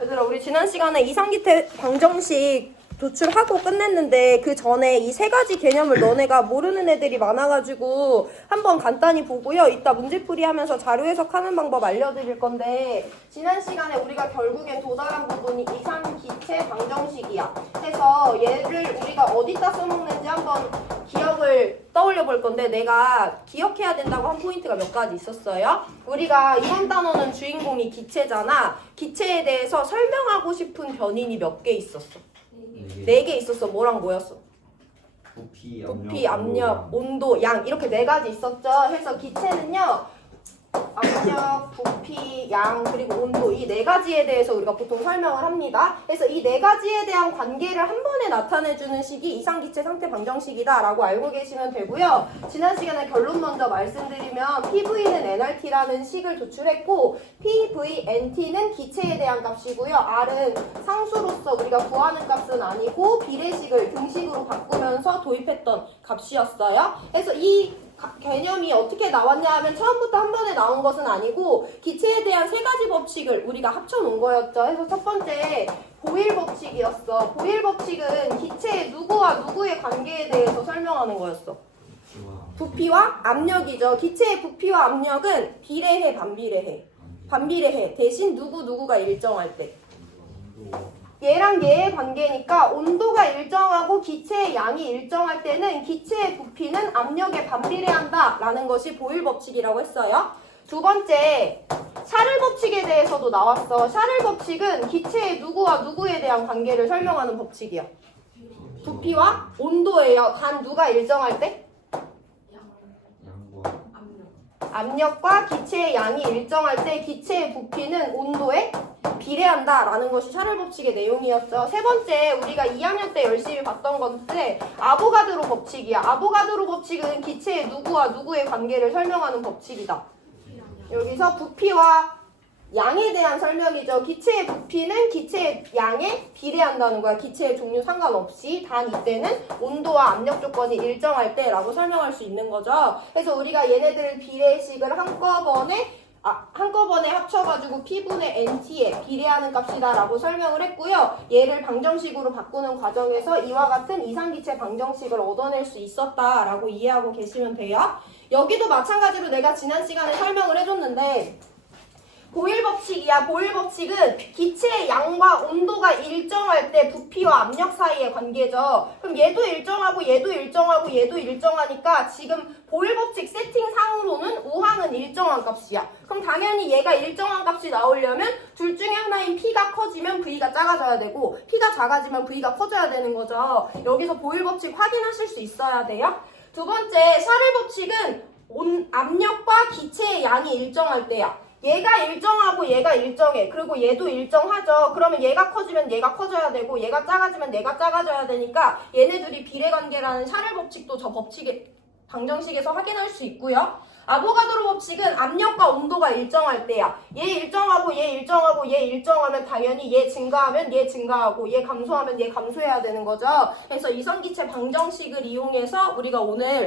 얘들아, 우리 지난 시간에 이상기태 방정식 도출하고 끝냈는데 그 전에 이 세 가지 개념을 너네가 모르는 애들이 많아가지고 한번 간단히 보고요. 이따 문제풀이 하면서 자료 해석하는 방법 알려드릴 건데, 지난 시간에 우리가 결국엔 도달한 부분이 이상기체 방정식이야. 해서 얘를 우리가 어디다 써먹는지 한번 기억을 떠올려 볼 건데, 내가 기억해야 된다고 한 포인트가 몇 가지 있었어요. 우리가 이번 단어는 주인공이 기체잖아. 기체에 대해서 설명하고 싶은 변인이 몇 개 있었어? 4개 있었어. 뭐랑 뭐였어? 부피, 압력, 온도, 양, 이렇게 4가지 있었죠. 해서 기체는요, 압력, 부피, 양, 그리고 온도, 이 4가지에 대해서 우리가 보통 설명을 합니다. 그래서 이 4가지에 대한 관계를 한 번에 나타내주는 식이 이상기체 상태 방정식이다 라고 알고 계시면 되고요. 지난 시간에 결론 먼저 말씀드리면 PV는 nRT라는 식을 도출했고, PVNT는 기체에 대한 값이고요. R은 상수로서 우리가 구하는 값은 아니고 비례식을 등식으로 바꾸면서 도입했던 값이었어요. 그래서 이 개념이 어떻게 나왔냐 하면 처음부터 한 번에 나온 것은 아니고 기체에 대한 3가지 법칙을 우리가 합쳐놓은 거였죠. 그래서 첫 번째 보일 법칙이었어. 보일 법칙은 기체의 누구와 누구의 관계에 대해서 설명하는 거였어. 부피와 압력이죠. 기체의 부피와 압력은 비례해, 반비례해? 반비례해. 대신 누구가 일정할 때. 얘랑 얘의 관계니까 온도가 일정하고 기체의 양이 일정할 때는 기체의 부피는 압력에 반비례한다 라는 것이 보일 법칙이라고 했어요. 두 번째, 샤를 법칙에 대해서도 나왔어. 샤를 법칙은 기체의 누구와 누구에 대한 관계를 설명하는 법칙이야. 부피와 온도예요. 단 누가 일정할 때? 압력과 기체의 양이 일정할 때 기체의 부피는 온도에 비례한다라는 것이 샤를 법칙의 내용이었죠. 세 번째, 우리가 2학년 때 열심히 봤던 건데 아보가드로 법칙이야. 아보가드로 법칙은 기체의 누구와 누구의 관계를 설명하는 법칙이다. 여기서 부피와 양에 대한 설명이죠. 기체의 부피는 기체의 양에 비례한다는 거야. 기체의 종류 상관없이. 단 이때는 온도와 압력 조건이 일정할 때라고 설명할 수 있는 거죠. 그래서 우리가 얘네들 비례식을 한꺼번에 합쳐가지고 P분의 NT에 비례하는 값이다 라고 설명을 했고요. 얘를 방정식으로 바꾸는 과정에서 이와 같은 이상기체 방정식을 얻어낼 수 있었다 라고 이해하고 계시면 돼요. 여기도 마찬가지로 내가 지난 시간에 설명을 해줬는데 보일 법칙이야. 보일 법칙은 기체의 양과 온도가 일정할 때 부피와 압력 사이의 관계죠. 그럼 얘도 일정하고 얘도 일정하고 얘도 일정하니까 지금 보일 법칙 세팅상으로는 우항은 일정한 값이야. 그럼 당연히 얘가 일정한 값이 나오려면 둘 중에 하나인 P가 커지면 V가 작아져야 되고 P가 작아지면 V가 커져야 되는 거죠. 여기서 보일 법칙 확인하실 수 있어야 돼요. 두 번째, 샤를 법칙은 압력과 기체의 양이 일정할 때야. 얘가 일정하고 얘가 일정해. 그리고 얘도 일정하죠. 그러면 얘가 커지면 얘가 커져야 되고 얘가 작아지면 얘가 작아져야 되니까 얘네들이 비례관계라는 샤를 법칙도 저 법칙의 방정식에서 확인할 수 있고요. 아보가드로 법칙은 압력과 온도가 일정할 때야. 얘 일정하고 얘 일정하고 얘 일정하면 당연히 얘 증가하면 얘 증가하고 얘 감소하면 얘 감소해야 되는 거죠. 그래서 이성기체 방정식을 이용해서 우리가 오늘